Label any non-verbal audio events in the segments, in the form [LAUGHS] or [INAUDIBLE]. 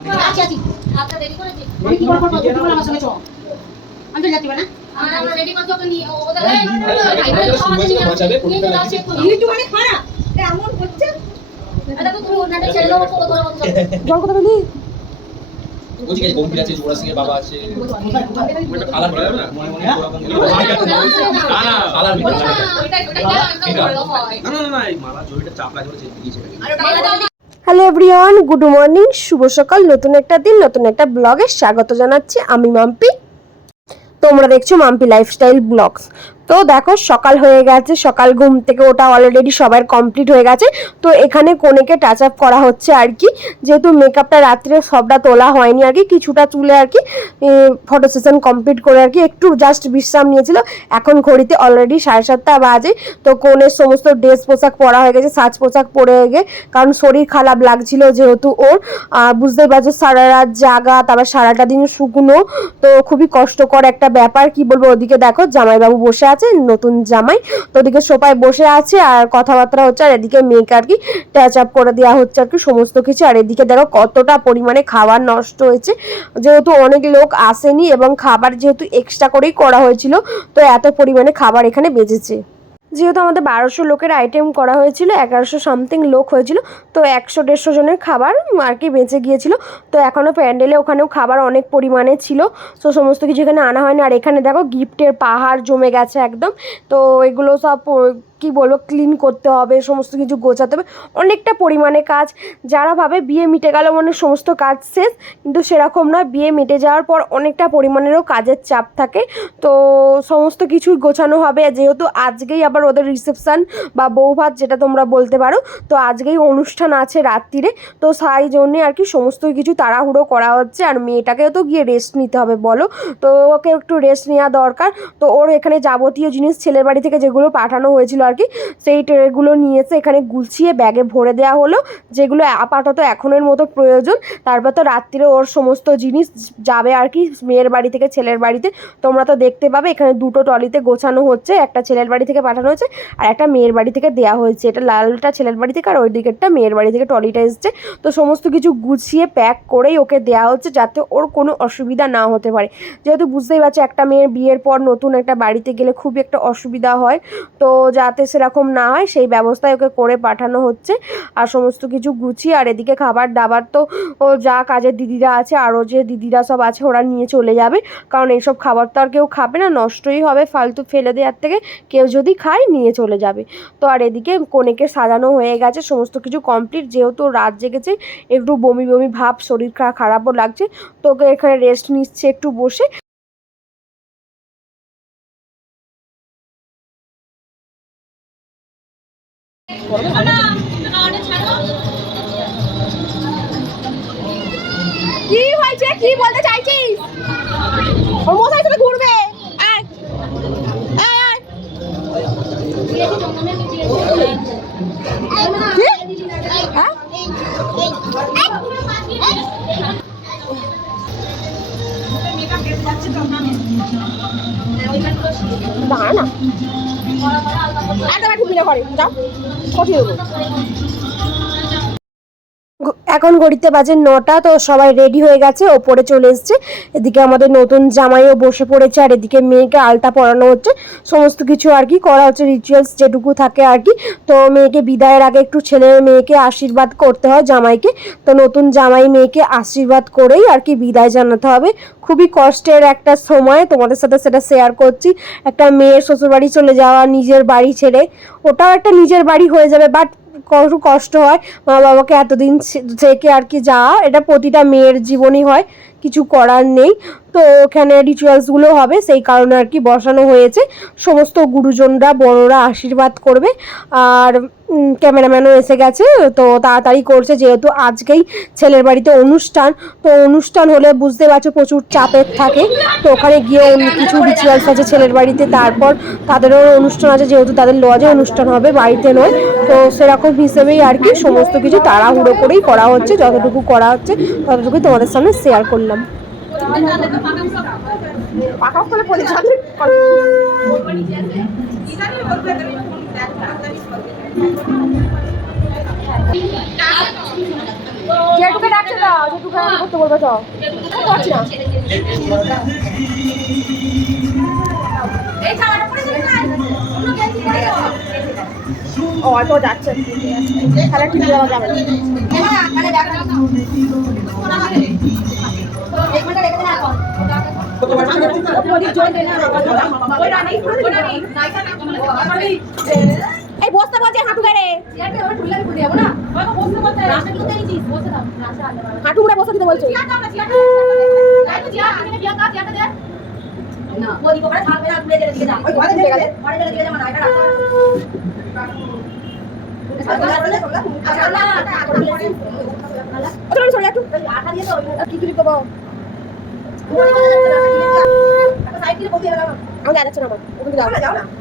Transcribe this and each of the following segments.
আছি আছি আপনার রেডি করেছি আমি কি করব তুমি বলো আমার সঙ্গে চল আমি তো যাচ্ছি না আমরা রেডি করছি ওকে নিয়ে ওদের হ্যাঁ, হ্যাঁ, হ্যাঁ, এটা সুভাষকে বাঁচাবে, নিয়ে চলে আসছে এক্ষুনি। একটু মানে খারাপ এমন হচ্ছে আর দেখো তুমি ওনাটা ছেড়ে দাও ওকে ধরে বন্ধ জল কথা বলি বলছি কি গম্ভীর আছে যুবরাজ সিং বাবা আছে একটা কালার মিলে না মনে মনে ওরকম না না কালার মিলে ওটা ওটা একদম বড় হয় না না না মালা জড়িটা চাপ লাগে বলে দিয়েছে আর ওটা দাও না হ্যালো এভরিওয়ান গুড মর্নিং শুভ সকাল, নতুন একটা দিন, নতুন একটা ব্লগে স্বাগত জানাচ্ছি আমি মাম্পি। তোমরা দেখছ মাম্পি লাইফস্টাইল ব্লগস তো দেখো সকাল হয়ে গেছে, সকাল ঘুম থেকে ওটা অলরেডি সবার কমপ্লিট হয়ে গেছে। তো এখানে কনেকে টাচ আপ করা হচ্ছে আর কি। যেহেতু মেকআপটা রাত্রে সবটা তোলা হয়নি আর কি, কিছুটা চুলে আর কি ফটো সেশন কমপ্লিট করে আর কি, একটু জাস্ট বিশ্রাম নিয়েছিল। এখন ঘড়িতে অলরেডি সাড়ে সাতটা বাজে। তো কোনের সমস্ত ড্রেস পোশাক পরা হয়ে গেছে, সাজ পোশাক পরে গে কারণ শরীর খারাপ লাগছিল যেহেতু ওর। বুঝতেই পারছ, সারা রাত জাগা, তারপর সারাটা দিন শুকনো। তো খুবই কষ্টকর একটা ব্যাপার, কি বলব ওদিকে দেখো, জামাইবাবু বসে আছে। নতুন জামাই। তো ওদিকে সোফায় বসে আছে আর কথাবার্তা হচ্ছে, আর এদিকে মেয়েকে আর কি ট্যাচ আপ করে দেওয়া হচ্ছে আর কি সমস্ত কিছু। আর এদিকে দেখো কতটা পরিমাণে খাবার নষ্ট হয়েছে। যেহেতু অনেক লোক আসেনি এবং খাবার যেহেতু এক্সট্রা করেই করা হয়েছিল, তো এত পরিমাণে খাবার এখানে বেজেছে যেহেতু আমাদের বারোশো লোকের আইটেম করা হয়েছিল, এগারোশো সামথিং লোক হয়েছিল, তো একশো, দেড়শো জনের খাবার আর কি বেঁচে গিয়েছিল। তো এখনও প্যান্ডেলে ওখানেও খাবার অনেক পরিমাণে ছিল। তো সমস্ত কিছু এখানে আনা হয়নি। আর এখানে দেখো গিফটের পাহাড় জমে গেছে একদম। তো এগুলো সব কি বলব ক্লিন করতে হবে, সমস্ত কিছু গোছাতে হবে। অনেকটা পরিমাণে কাজ, যারা ভাবে বিয়ে মিটে গেল মানে সমস্ত কাজ শেষ, কিন্তু সেরকম নয়, বিয়ে মিটে যাওয়ার পর অনেকটা পরিমাণেরও কাজের চাপ থাকে। তো সমস্ত কিছুই গোছানো হবে, যেহেতু আজকেই আবার ওদের রিসেপশান বা বৌভাত যেটা তোমরা বলতে পারো, তো আজকেই অনুষ্ঠান আছে রাত্রিরে, তো সেই জন্যে আর কি সমস্ত কিছু তাড়াহুড়ো করা হচ্ছে। আর মেয়েটাকেও তো গিয়ে রেস্ট নিতে হবে, বলো। তো ওকে একটু রেস্ট নেওয়া দরকার। তো ওর এখানে যাবতীয় জিনিস ছেলের বাড়ি থেকে যেগুলো পাঠানো হয়েছিল আর কি। সেই ট্রেগুলো নিয়েছে, এখানে গুছিয়ে ব্যাগে ভরে দেওয়া হলো, যেগুলো আপাতত এখনের মতো প্রয়োজন। তারপর তো রাত্রিরে ওর সমস্ত জিনিস যাবে আর কি, মেয়ের বাড়ি থেকে ছেলের বাড়িতে। তোমরা তো দেখতে পাবে, এখানে দুটো টলিতে গোছানো হচ্ছে, একটা ছেলের বাড়ি থেকে পাঠানো হচ্ছে আর একটা মেয়ের বাড়ি থেকে দেওয়া হয়েছে। এটা লালটা ছেলের বাড়ি থেকে আর ওই দিকেরটা মেয়ের বাড়ি থেকে টলিটা এসছে। তো সমস্ত কিছু গুছিয়ে প্যাক করেই ওকে দেওয়া হচ্ছে, যাতে ওর কোনো অসুবিধা না হতে পারে। যেহেতু বুঝতেই পারছ, একটা মেয়ের বিয়ের পর নতুন একটা বাড়িতে গেলে খুবই একটা অসুবিধা হয়। তো যাতে সেরকম না হয়, সেই ব্যবস্থায় ওকে করে পাঠানো হচ্ছে। আর সমস্ত কিছু গুছিয়ে, আর এদিকে খাবার দাবার তো, ও যা কাজের দিদিরা আছে, আরও যে দিদিরা সব আছে, ওরা নিয়ে চলে যাবে। কারণ এইসব খাবার তো আর কেউ খাবে না, নষ্টই হবে ফালতু ফেলে দেওয়ার থেকে। কেউ যদি খায়, নিয়ে চলে যাবে। তো আর এদিকে কনেকে সাজানো হয়ে গেছে, সমস্ত কিছু কমপ্লিট যেহেতু রাত জেগেছে, একটু বমি বমি ভাব, শরীর খারাপও লাগছে। তো ওকে এখানে রেস্ট নিচ্ছে একটু বসে। কি হয়েছে? কি বলতে চাইছিস? ওর মশাই সাথে ঘুরবে। হ্যাঁ? দাঁড়া না। আর একটু বিনা করে যাও ঘ- এখন ঘড়িতে বাজে নটা, তো সবাই রেডি হয়ে গেছে, ওপরে চলে এসছে। এদিকে আমাদের নতুন জামাইও বসে পড়েছে, আর এদিকে মেয়েকে আলতা পরানো হচ্ছে। সমস্ত কিছু আর কি করা হচ্ছে রিচুয়ালস যেটুকু থাকে আর কি। তো মেয়েকে বিদায়ের আগে একটু ছেলে মেয়েকে আশীর্বাদ করতে হয় জামাইকে। তো নতুন জামাই মেয়েকে আশীর্বাদ করেই আর কি বিদায় জানাতে হবে। খুবই কষ্টের একটা সময়, তোমাদের সাথে সেটা শেয়ার করছি। একটা মেয়ের শ্বশুরবাড়ি চলে যাওয়া নিজের বাড়ি ছেড়ে, ওটাও একটা নিজের বাড়ি হয়ে যাবে বাট একটু কষ্ট হয়। মা বাবাকে এতদিন থেকে আর কি যাওয়া এটা প্রতিটা মেয়ের জীবনই হয়, কিছু করার নেই। তো ওখানে রিচুয়ালসগুলো হবে, সেই কারণে আর কি বসানো হয়েছে। সমস্ত গুরুজনরা, বড়রা আশীর্বাদ করবে। আর ক্যামেরাম্যানও এসে গেছে তো তাড়াতাড়ি করছে যেহেতু আজকেই ছেলের বাড়িতে অনুষ্ঠান তো অনুষ্ঠান হলে বুঝতে পারছ প্রচুর চাপের থাকে তো ওখানে গিয়ে কিছু রিচুয়ালস আছে ছেলের বাড়িতে তারপর তাদেরও অনুষ্ঠান আছে যেহেতু তাদের লজে অনুষ্ঠান হবে বাড়িতে নয় তো সেরকম হিসেবেই আর কি সমস্ত কিছু তাড়াহুড়ো করেই করা হচ্ছে যতটুকু করা হচ্ছে ততটুকুই তোমাদের সামনে শেয়ার করলাম। পাকা করে পড়ে যাবে। জেঠুকে ডাকছে না জেঠুকে আমি করতে বলবে তো পারছি না অল্প যাচ্ছে তাহলে ঠিক দেওয়া যাবে না। এবার না এই বসতে বলছে হাঁটু গেড়ে। হাঁটু উড়ে বসে দিতে বলছে। কি ক্লিপ দেবো আমি যাচ্ছে না ওখানে যাও না?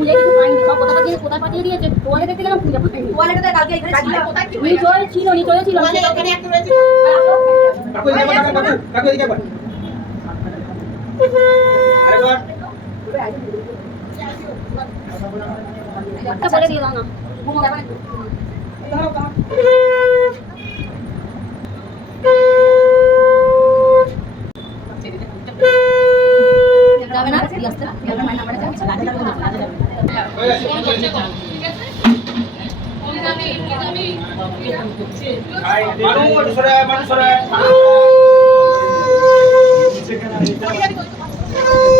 খুলে কিছু পাইনি সব কোথা পাঠিয়ে কোথায় পাঠিয়ে দিয়েছে? তোয়ালে দেখতে গেলাম খুঁজে পাইনি নিচয়ে ছিল। নিচয়ে ছিল কাকু এদিকে কাকু, কাকু এদিকে একবার। আরেকবার। একটা বলে দিয়ে দাও না [LAUGHS] যাবে না দিয়ে আসতে গেছে। মানুষ সরে আয়, মানুষ সরে আয়।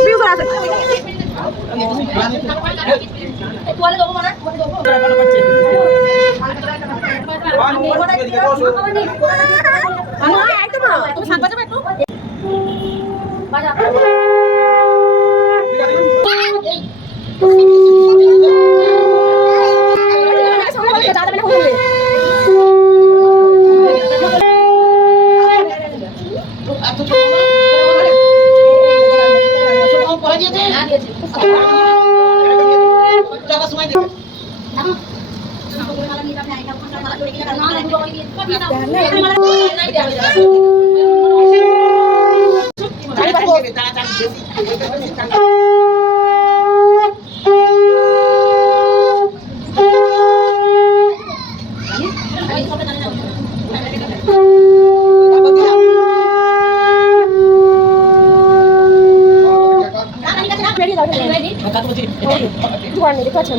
ভিউজ আছে তোয়ালে দেবো না মানুষ, এদিকে বসো। না একদম না তুমি শাক বাজাবে একটু বাজা ঠিক আছে। সামনে বলতে যাবে না হবে না দিয়েছে না না দুটো করে দিয়েছে বেরিয়ে যাবে কিছু করার নেই দেখতে পাচ্ছেন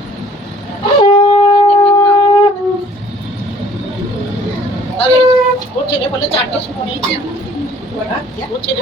ওই ছিঁড়ে তো ওই এই ছিঁড়ে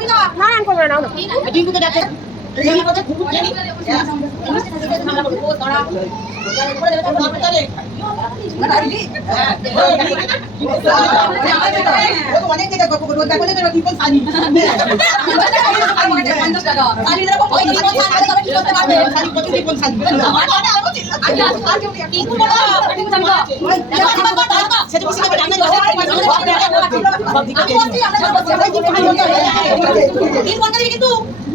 না, আমি কিছু না কি? না না আমি করব না নাও না ওই, আগে রাখো, সরো।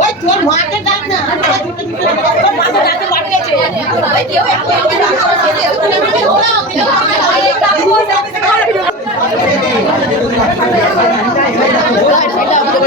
ওই তোর মাকে ডাক না। তোর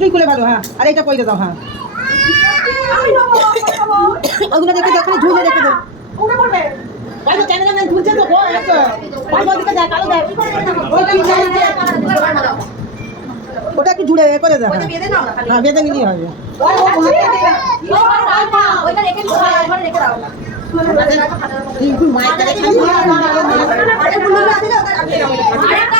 দুটোই খুলে ভালো হ্যাঁ। আর এটা কইলে দাও হ্যাঁ। ওগুলো দেখে দেখো ঝুলে দেখে দাও। বাইরে ক্যামেরাম্যান ঝুলছে তো বল। একটা বাইরে দিকে দেখ কালো দেখ। ওইটা কি ঝুলছে? ওটা কি ঝুলে এ করে দাও হ্যাঁ। হ্যাঁ বেঁধে নিলেই হবে চলে যাব সব এ দিয়ে দে গ্লাস করতে দেবে না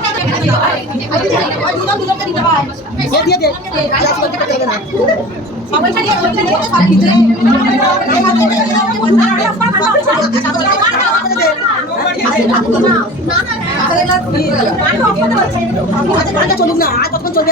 চলুক না চলবে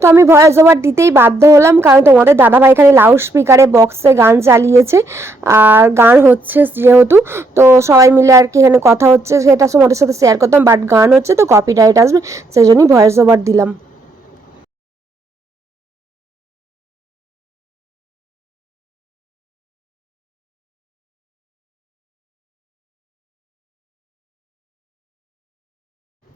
তো আমি ভয়েস ওভার দিতেই বাধ্য হলাম, কারণ তোমাদের দাদাভাই এখানে লাউড স্পিকারে বক্সে গান চালিয়েছে, আর গান হচ্ছে যেহেতু, তো সবাই মিলে আর কি এখানে কথা হচ্ছে, সেটা তোমাদের সাথে শেয়ার করতাম বাট গান হচ্ছে তো কপিরাইট আসবে, সেই জন্যই ভয়েস ওভার দিলাম।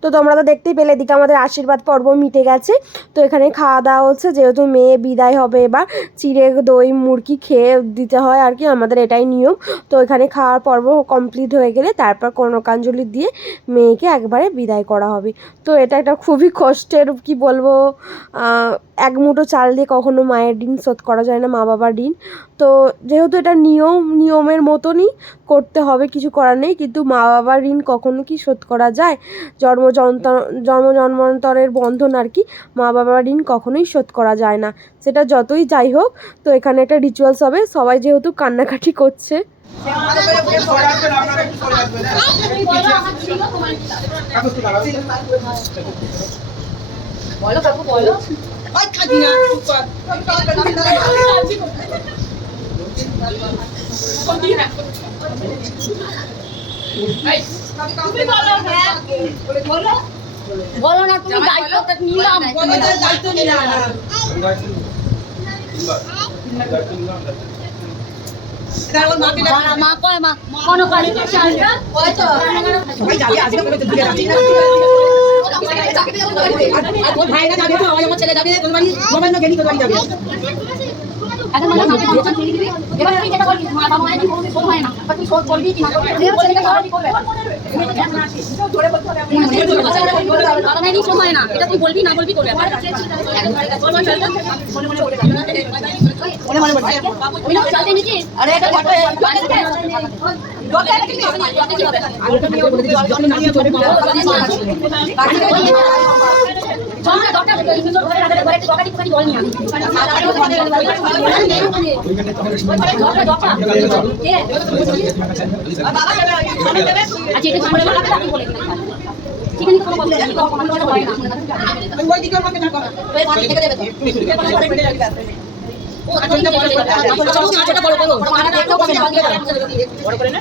তো তোমরা তো দেখতেই পেলে, এদিকে আমাদের আশীর্বাদ পর্ব মিটে গেছে। তো এখানে খাওয়া দাওয়া হচ্ছে, যেহেতু মেয়ে বিদায় হবে এবার, চিড়ে দই, মুরগি খেয়ে দিতে হয় আর কি, আমাদের এটাই নিয়ম। তো এখানে খাওয়ার পর্ব কমপ্লিট হয়ে গেলে, তারপর কনকাঞ্জলি দিয়ে মেয়েকে একবারে বিদায় করা হবে। তো এটা একটা খুবই কষ্টের, কি বলব এক মুঠো চাল দিয়ে কখনো মায়ের ঋণ শোধ করা যায় না মা বাবার ঋণ তো যেহেতু এটা নিয়ম, নিয়মের মতনই করতে হবে, কিছু করার নেই, কিন্তু মা বাবার ঋণ কখনো কি শোধ করা যায়? জন্ম জন্ম জন্ম জন্মান্তরের বন্ধন আর কি মা বাবার ঋণ কখনোই শোধ করা যায় না। সেটা যতই যাই হোক, তো এখানে একটা রিচুয়ালস হবে। সবাই যেহেতু কান্নাকাটি করছে। না বলো না তুমি দায়িত্বটা নিলাম। দায়িত্ব নিলাম। মা কয় মা? কোন কাজ ভাইরা যাবে তো আমার ছেলে যাবে বাড়ি মোবাইল গেলি বাড়ি যাবে। এখন মানে মাকে দোকান ছেড়ে দিবি এবার তুই যেটা করবি মা বাবা মায়ের কোনো শোধ হয় না বা তুই শোধ করবি কি না করবি তুই ছেলেকে করবে বাবা মায়েরই শোধ হয় না এটা তুই বলবি না বলবি করবে মনে মনে নিচ্ছিস আরে এটা ও আচ্ছা বড় দিয়ে বড় করে না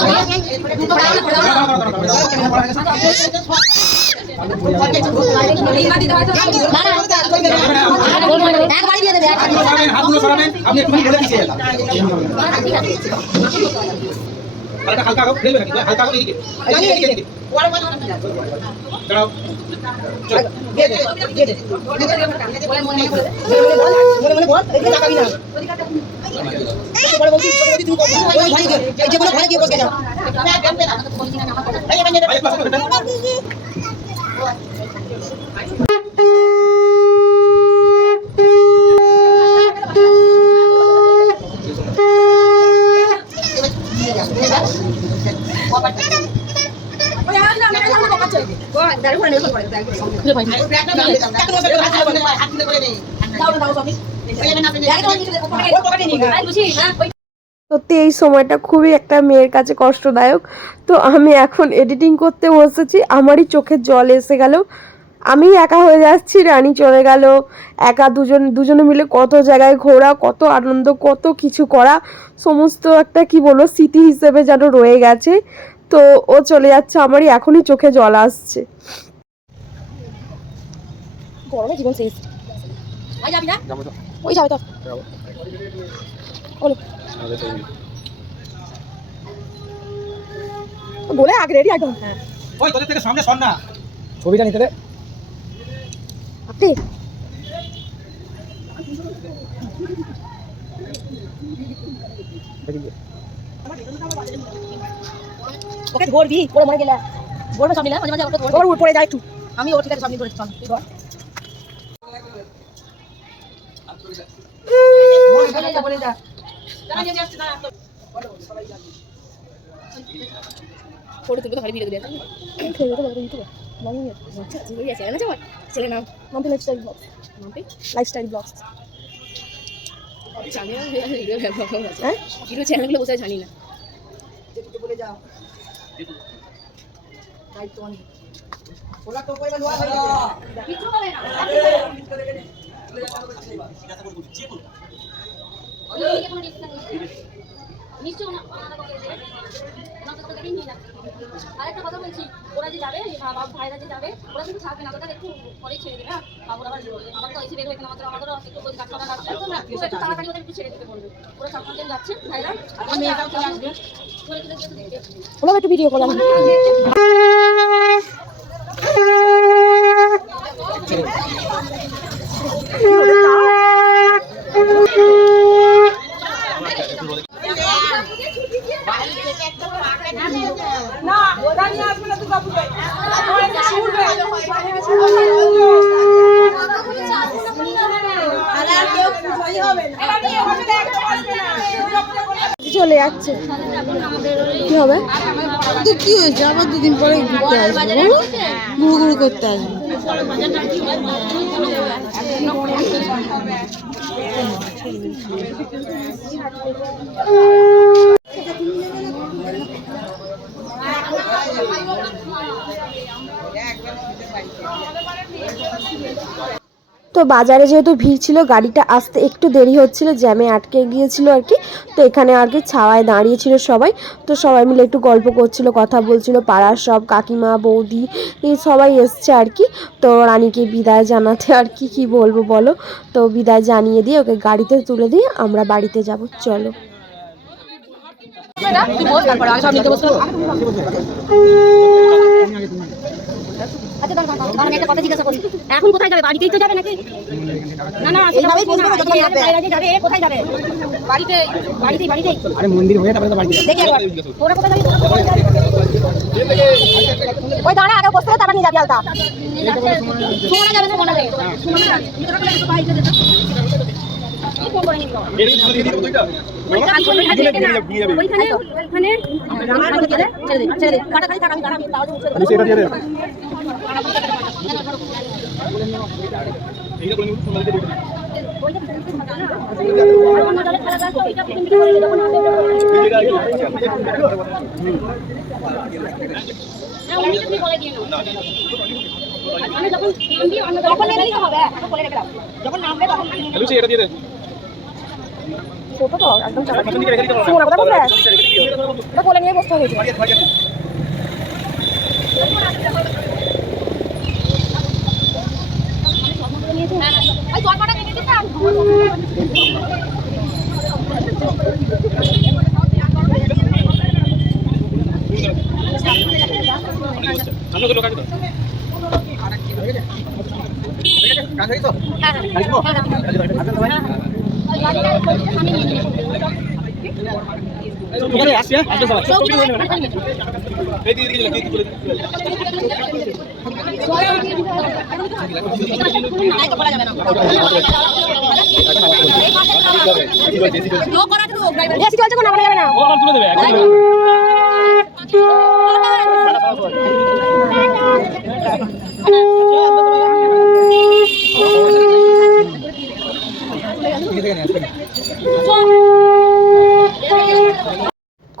তোমার বলে ও আপনি একটু হালকা ফেলবে নাকি হালকা করে এদিকে এদিকে এদিকে এদিকে দাঁড়াও চলো মনে সত্যি এই সময়টা খুবই একটা মেয়ের কাছে কষ্টদায়ক। তো আমি এখন এডিটিং করতে বসেছি, আমারই চোখে জল এসে গেল। আমি একা হয়ে যাচ্ছি রানী চলে গেল। একা দুজন দুজনে মিলে কত জায়গায় ঘোরা কত আনন্দ কত কিছু করা সমস্ত একটা কি বলব স্মৃতি হিসেবে যেন রয়ে গেছে। তো ও চলে যাচ্ছে আমারই এখনই চোখে জল আসছে। গরমে জীবন শেষ। ওই যাবি না? ওই যাবে তো। বলে আগে রেডি একদম ওই তোদের থেকে সামনে সর না ছবিটা নিতে দে আপনি? ওকে ধরবি ওরে মরে গেলে। বলবে সব নিলে মাঝে মাঝে ওটা ধরবে পড়ে যায় একটু। আমি ও ঠিক আছে সব নিয়ে ধরেছি চল বলে যা ফটো তুলবে তো ঘরে ভিডিও দিবে। খেলে তো ইউটিউবে আচ্ছা তুই চ্যানেল আছে আমার ছেলে নাম Mampi lifestyle blog Mampi lifestyle আছে হ্যাঁ ভিডিও চ্যানেলগুলো বসে জানি না বলে যাও ওরা নিশ্চয় গাড়ি নিয়ে যাবে। আরেকটা কথা বলছি ওরা যে যাবে যে ভাইরা যে যাবে ওরা কিন্তু থাকবে না ওদের একটু পরে ছেড়ে দেবে হ্যাঁ? বাবুর আবার আমার তো এসে বের হয়ে আমাদের আমাদেরও একটু করা একটু তাড়াতাড়ি ওদের একটু ছেড়ে দিতে বলবে। ওরা সাতজন যাচ্ছে ভাইরা। মেয়েটাও চলে আসবে। একটু ভিডিও করলাম। যাচ্ছে কি হবে? তো কি হয়েছে? আবার দুদিন পরে ঘুরতে আসবে। ঘুরু ঘুরু করতে আসবে। তো বাজারে যেহেতু ভিড় ছিল, গাড়িটা আসতে একটু দেরি হচ্ছিল, জ্যামে আটকে গিয়েছিল আর কি। তো এখানে আর কি ছাওয়ায় দাঁড়িয়েছিল সবাই। তো সবাই মিলে একটু গল্প করছিল, কথা বলছিল, পাড়ার সব কাকিমা, বৌদি এই সবাই এসছে আর কি। তো রানীকে বিদায় জানাতে আর কি কি বলব বলো? তো বিদায় জানিয়ে দিয়ে ওকে গাড়িতে তুলে দিয়ে আমরা বাড়িতে যাব, চলো। তুই বসতে দাঁড়াও, দাঁড়াও, দাঁড়াও, আমি একটা কথা জিজ্ঞাসা করি এখন কোথায় যাবে? বাড়িতেই তো যাবে নাকি? না না এইভাবেই না, এই লাগবে। বাইরে যাবে। কোথায় যাবে? বাড়িতে বাড়িতেই বাড়িতেই। আরে মন্দির হয়ে তারপরে তো বাড়িতে দেখি একবার। তোরা কোথায় যাবি? কোথায় যাবি? ওই দাঁড়া আগে বসতে তারপর নিয়ে যাবি আলতা। সুমনা যাবে যাবে সুমনা যাবে তোরা কোথায় যাবে বাইরে যেতে। কি ফোন করে নিবি ওইখানে ওইখানে ওইখানে আমার মধ্যে ছেড়ে দে, ছেড়ে দে কাটা খালি থাক আমি দাঁড়াবি তাও যখন নামবি তখন হবে বলে দিয়ে। ছোট তো একদম চালা নিয়ে বসতে হয়েছে ওই জলপাটা নিয়ে নিতে চান সামনে তো লোক আছে তো। কাজ হয়েছে তো? গাড়ি দিব? গাড়ি দাও, এটা হাতে দাও ভাই। ওখানে আসছে, হ্যাঁ? আসবে সবাই। এই দিকে, এদিকে, এদিকে। এসি চলছে কোনো যাবে না ও আবার তুলে দেবে, তুলে দেবে।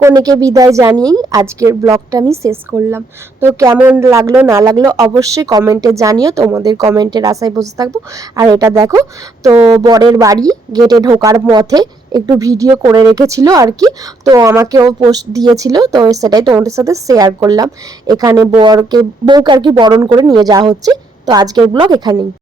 কনেকে বিদায় জানিয়েই আজকের ব্লগটা আমি শেষ করলাম। তো কেমন লাগল, না লাগল অবশ্যই কমেন্টে জানিও। তোমাদের কমেন্টের আশায় বসে থাকব। আর এটা দেখো, তো বরের বাড়ি গেটে ঢোকার পথে একটু ভিডিও করে রেখেছিল আর কি। তো আমাকেও পোস্ট দিয়েছিল, তো সেটাই তোমাদের সাথে শেয়ার করলাম। এখানে বরকে, বউকে আর কি বরণ করে নিয়ে যাওয়া হচ্ছে। তো আজকের ব্লগ এখানেই।